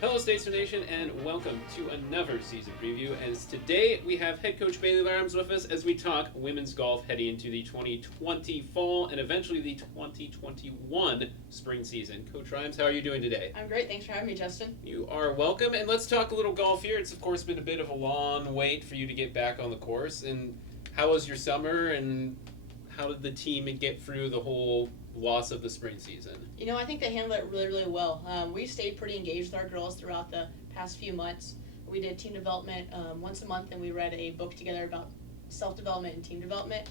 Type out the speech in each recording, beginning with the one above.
Hello, Statesman Nation, and welcome to another season preview. As today we have head coach Bailey Larams with us as we talk women's golf heading into the 2020 fall and eventually the 2021 spring season. Coach Rhymes, how are you doing today? I'm great. Thanks for having me, Justin. You are welcome, and let's talk a little golf here. It's of course been a bit of a long wait for you to get back on the course. And how was your summer, and how did the team get through the whole loss of the spring season? You know, I think they handled it really, really well. We stayed pretty engaged with our girls throughout the past few months. We did team development once a month, and we read a book together about self-development and team development.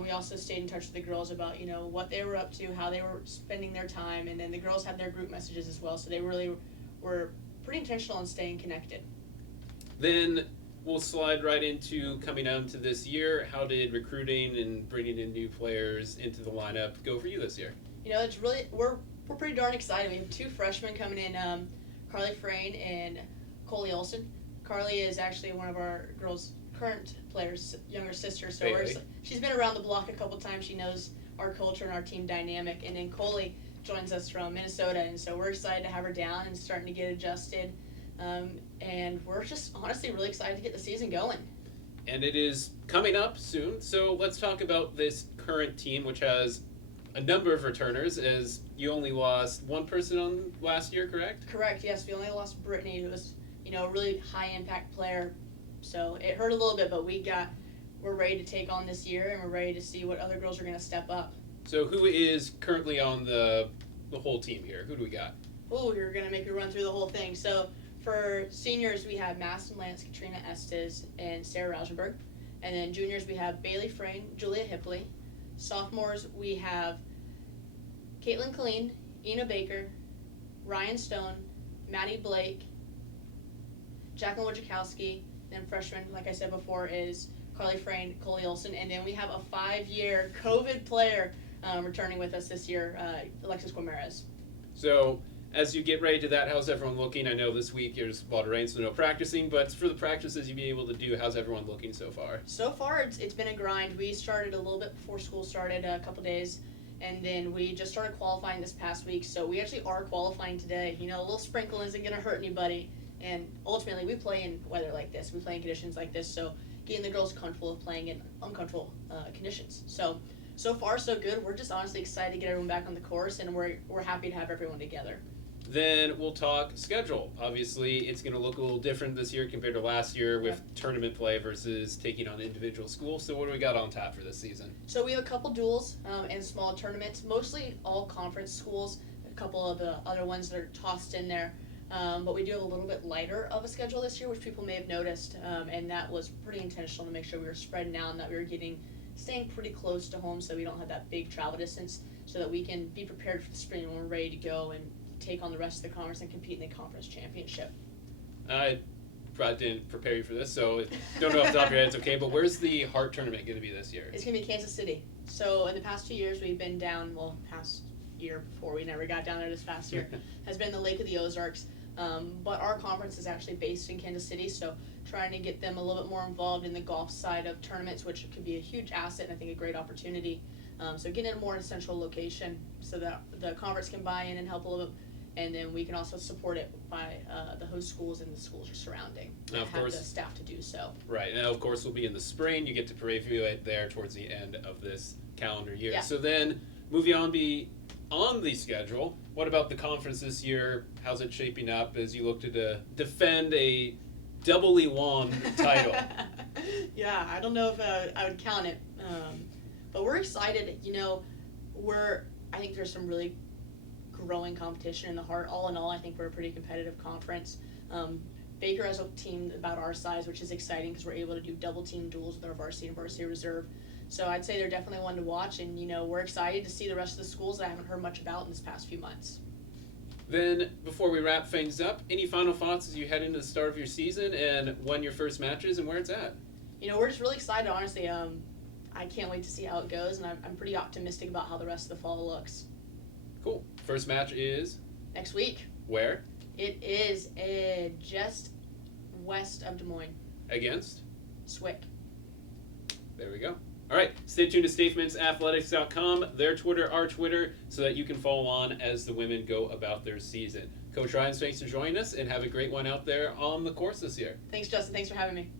We also stayed in touch with the girls about, what they were up to, how they were spending their time, and then the girls had their group messages as well, so they really were pretty intentional in staying connected. Then we'll slide right into coming out into this year. How did recruiting and bringing in new players into the lineup go for you this year? It's really we're pretty darn excited. We have two freshmen coming in, Carly Frayne and Coley Olson. Carly is actually one of our girls' current players' younger sister, so she's been around the block a couple times. She knows our culture and our team dynamic. And then Coley joins us from Minnesota, and so we're excited to have her down and starting to get adjusted. And we're just honestly really excited to get the season going. And it is coming up soon, so let's talk about this current team, which has a number of returners, as you only lost one person on last year, correct? Correct, yes. We only lost Brittany, who was, a really high-impact player. So it hurt a little bit, but we're ready to take on this year, and we're ready to see what other girls are going to step up. So who is currently on the whole team here? Who do we got? Oh, you're going to make me run through the whole thing. So for seniors, we have Maston Lance, Katrina Estes, and Sarah Rauschenberg. And then juniors, we have Bailey Frayne, Julia Hipley. Sophomores, we have Caitlin Colleen, Ina Baker, Ryan Stone, Maddie Blake, Jacqueline Wojciechowski. Then freshman, like I said before, is Carly Frayne, Coley Olson. And then we have a 5-year COVID player returning with us this year, Alexis Guimarães. So as you get ready to that, how's everyone looking? I know this week there's a lot of rain, so no practicing, but for the practices you've been able to do, how's everyone looking so far? So far, it's been a grind. We started a little bit before school started, a couple days, and then we just started qualifying this past week, so we actually are qualifying today. A little sprinkle isn't going to hurt anybody, and ultimately we play in weather like this. We play in conditions like this, so getting the girls comfortable with playing in uncomfortable conditions. So far, so good. We're just honestly excited to get everyone back on the course, and we're happy to have everyone together. Then we'll talk schedule. Obviously, it's going to look a little different this year compared to last year with tournament play versus taking on individual schools. So what do we got on tap for this season? So we have a couple duels and small tournaments, mostly all conference schools, a couple of the other ones that are tossed in there. But we do have a little bit lighter of a schedule this year, which people may have noticed, and that was pretty intentional to make sure we were spreading out and that we were staying pretty close to home so we don't have that big travel distance, so that we can be prepared for the spring when we're ready to go and take on the rest of the conference and compete in the conference championship. I probably didn't prepare you for this, so don't know off the top of your head, it's okay, but where's the Heart Tournament going to be this year? It's going to be Kansas City. So in the past 2 years, we've been down, past year before we never got down there this past year, has been the Lake of the Ozarks. But our conference is actually based in Kansas City, so trying to get them a little bit more involved in the golf side of tournaments, which could be a huge asset and I think a great opportunity. So getting it more in a central location so that the conference can buy in and help a little bit. And then we can also support it by the host schools and the schools surrounding. Now, of course, the staff to do so. Right. Now, of course, we'll be in the spring. You get to preview it there towards the end of this calendar year. Yeah. So then, moving on the schedule, what about the conference this year? How's it shaping up as you look to defend a doubly won title? Yeah, I don't know if I would count it. But we're excited. I think there's some really growing competition in the Heart. All in all, I think we're a pretty competitive conference. Baker has a team about our size, which is exciting because we're able to do double team duels with our varsity and varsity reserve. So I'd say they're definitely one to watch, and we're excited to see the rest of the schools that I haven't heard much about in this past few months. Then, before we wrap things up, any final thoughts as you head into the start of your season and when your first match is and where it's at? We're just really excited, honestly. I can't wait to see how it goes, and I'm pretty optimistic about how the rest of the fall looks. Cool. First match is? Next week. Where? It is just west of Des Moines. Against? Swick. There we go. All right, stay tuned to Stafemen'sAthletics.com, their Twitter, our Twitter, so that you can follow on as the women go about their season. Coach Ryan, thanks for joining us, and have a great one out there on the course this year. Thanks, Justin. Thanks for having me.